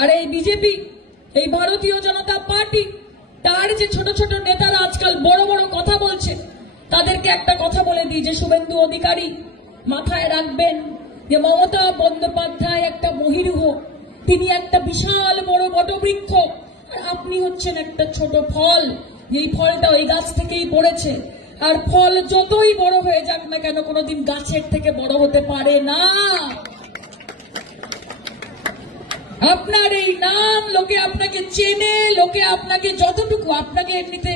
আর এই বিজেপি, এই ভারতীয় জনতা পার্টি, তার যে ছোট ছোট নেতারা আজকাল বড় বড় কথা বলছে, তাদেরকে একটা কথা বলে দিই যে শুভেন্দু অধিকারী, মাথায় রাখবেন যে মমতা বন্দ্যোপাধ্যায় একটা মহিরুহ, তিনি একটা বিশাল বড় বটবৃক্ষ, আর আপনি হচ্ছেন একটা ছোট ফল, যেই ফলটা ওই গাছ থেকেই পড়েছে। আর ফল যতই বড় হয়ে যাক না কেন, কোনোদিন গাছের থেকে বড় হতে পারে না। আপনার এই নাম, লোকে আপনাকে চেনে, লোকে আপনাকে যতটুকু, আপনাকে এমনিতে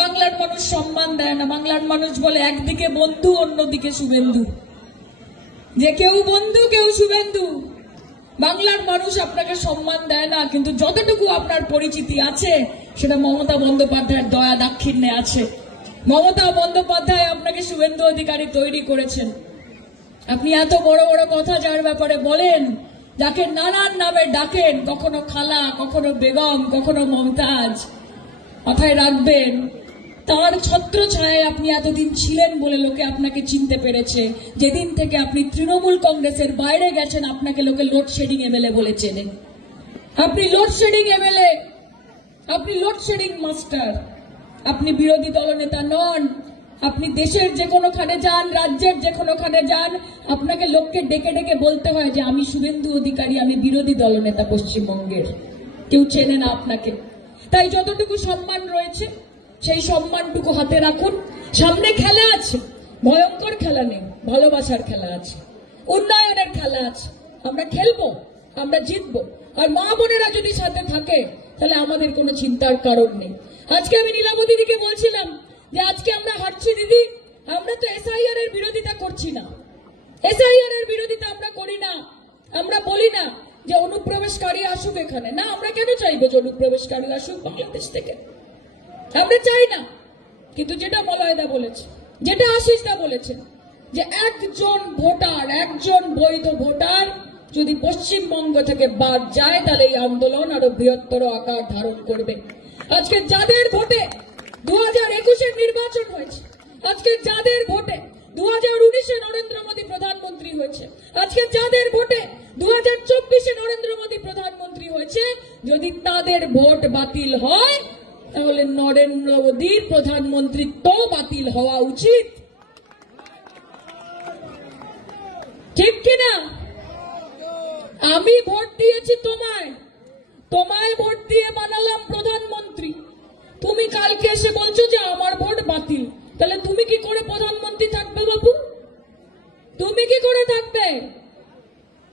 বাংলার মানুষ সম্মান দেয় না। বাংলার মানুষ বলে একদিকে বন্ধু, অন্যদিকে শুভেন্দু, যে কেউ বন্ধু কেউ শুভেন্দু। বাংলার মানুষ আপনাকে সম্মান দেয় না, কিন্তু যতটুকু আপনার পরিচিতি আছে সেটা মমতা বন্দ্যোপাধ্যায়ের দয়া দাক্ষিণ্যে আছে। মমতা বন্দ্যোপাধ্যায় আপনাকে শুভেন্দু অধিকারী তৈরি করেছেন। আপনি এত বড় বড় কথা যার ব্যাপারে বলেন, যাকে নানান নামে ডাকেন, কখনো খালা, কখনো বেগম, কখনো মমতাজ, মাথায় রাখবেন তার ছত্র ছায়ায় আপনি এতদিন ছিলেন বলে লোকে আপনাকে চিনতে পেরেছে। যেদিন থেকে আপনি তৃণমূল কংগ্রেসের বাইরে গেছেন, আপনাকে লোকে লোডশেডিং এমএলএ বলে চেনে। আপনি লোডশেডিং এমএলএ, আপনি লোডশেডিং মাস্টার। আপনি বিরোধী দলনেতা নন। আপনি দেশের যে কোনোখানে যান, রাজ্যের যে কোনোখানে যান, আপনাকে লোককে ডেকে ডেকে বলতে হয় যে আমি শুভেন্দু অধিকারী, আমি বিরোধী দলনেতা পশ্চিমবঙ্গের। কেউ চেনে না আপনাকে। তাই যতটুকু সম্মান রয়েছে সেই সম্মানটুকু হাতে রাখুন। সামনে খেলা আছে, ভয়ঙ্কর খেলা নেই, ভালোবাসার খেলা আছে, উন্নয়নের খেলা আছে। আমরা খেলবো, আমরা জিতবো। আর মা বোনেরা যদি সাথে থাকে তাহলে আমাদের কোনো চিন্তার কারণ নেই। আজকে আমি নীলাভ দিদিকে বলছিলাম যে আজকে আমরা হাঁটছি দিদি, আমরা তো এসআইআর এর বিরোধিতা করছি না। এসআইআর এর বিরোধিতা আমরা করি না। আমরা বলি না যে অনুপ্রবেশকারী আসুক এখানে, না। আমরা কেন চাইবো যে অনুপ্রবেশকারী আসুক বাংলাদেশ থেকে? আমরা চাই না। কিন্তু যেটা মলয়দা বলেছে, যেটা আশিস দা বলেছেন, যে একজন ভোটার, একজন বৈধ ভোটার যদি পশ্চিমবঙ্গ থেকে বাদ যায় তাহলে এই আন্দোলন আরো বৃহত্তর আকার ধারণ করবে। আজকে যাদের ভোটে 2021-এর নির্বাচন হয়েছে, আজকে যাদের ভোটে 2019-এ নরেন্দ্র মোদী প্রধানমন্ত্রী হয়েছে, আজকে যাদের ভোটে 2024-এ নরেন্দ্র মোদী প্রধানমন্ত্রী হয়েছে, যদি তাদের ভোট বাতিল হয় তাহলে নরেন্দ্র মোদীর প্রধানমন্ত্রিত্ব বাতিল হওয়া উচিত। ঠিক কিনা? আমি ভোট দিয়েছি তোমায়, তোমায় ভোট দিয়ে বানালাম প্রধানমন্ত্রী। তুমি কালকে এসে বলছো যে আমার ভোট বাতিল, তাহলে তুমি কি করে প্রধানমন্ত্রী থাকবে বাবু? তুমি কি করে থাকবে?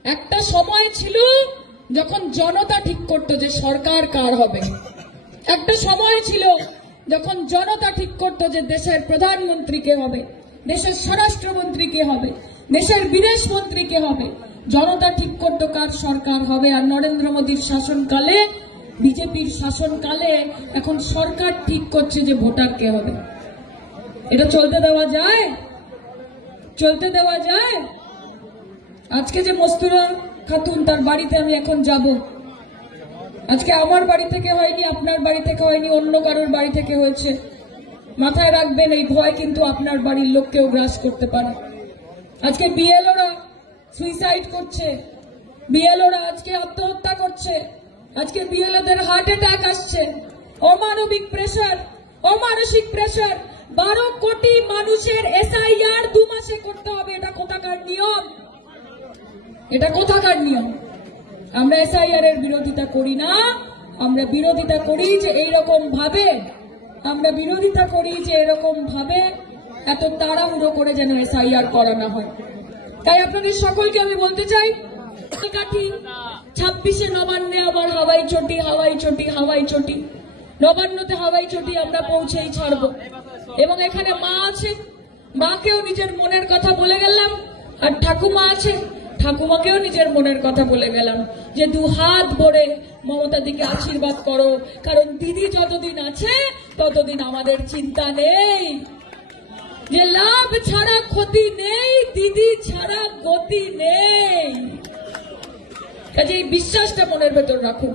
একটা সময় ছিল যখন জনতা ঠিক করতো যে সরকার কার হবে। একটা সময় ছিল যখন জনতা ঠিক করতো যে দেশের প্রধানমন্ত্রী কে হবে, দেশের স্বরাষ্ট্রমন্ত্রী কে হবে, দেশের বিদেশ মন্ত্রী কে হবে। জনতা ঠিক করতো কার সরকার হবে। আর নরেন্দ্র মোদীর শাসনকালে, বিজেপির শাসনকালে এখন সরকার ঠিক করছে যে ভোটার কে হবে। এটা চলতে দেওয়া যায়? চলতে দেওয়া যায়? আজকে যে মস্তুরা খাতুন, তার বাড়িতে আমি এখন যাব। আজকে আমার বাড়ি থেকে হয়নি, আপনার বাড়ি থেকে হয়নি, অন্য কারোর বাড়ি থেকে হয়েছে। মাথায় রাখবেন এই ভয় কিন্তু আপনার বাড়ির লোককেও গ্রাস করতে পারে। আজকে বিএলওরা সুইসাইড করছে, বিএলওরা আজকে আত্মহত্যা করছে, আজকে বিএলওদের হার্ট অ্যাটাক আসছে। অমানবিক প্রেসার, অমানসিক প্রেসার। 12 কোটি মানুষের এসআইআর 2 মাসে করতে হবে। এটা কোথাকার নিয়ম? এটা কোথাকার নিয়ম? আমরা এসআইআর এর বিরোধিতা করি না। আমরা বিরোধিতা করি যে এইরকম ভাবে, আমরা বিরোধিতা করি যে এরকম ভাবে এত তাড়াহুড়ো করে যেন এসআইআর করানো হয়। তাই আপনাদের সকলকে আমি বলতে চাই, 26-এ নবান্নে আবার হাওয়াই চটি, হাওয়াই চটি, হাওয়াই চটি। নবান্নতে হাওয়াই চটি আমরা পৌঁছেই ছাড়ব। এবং এখানে মা আছে, মাকেও নিজের মনের কথা বলে গেলাম। আর ঠাকুমা আছে, ঠাকুমাকেও নিজের মনের কথা বলে গেলাম যে 2 হাত ভরে মমতা দিকে আশীর্বাদ করো, কারণ দিদি যতদিন আছে ততদিন আমাদের চিন্তা নেই। যে লাভ ছাড়া ক্ষতি নেই, দিদি ছাড়া গতি নেই। কাজে এই বিশ্বাসটা মনের ভেতর রাখুন।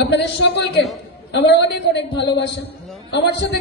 আপনাদের সকলকে আমার অনেক অনেক ভালোবাসা। আমার সাথে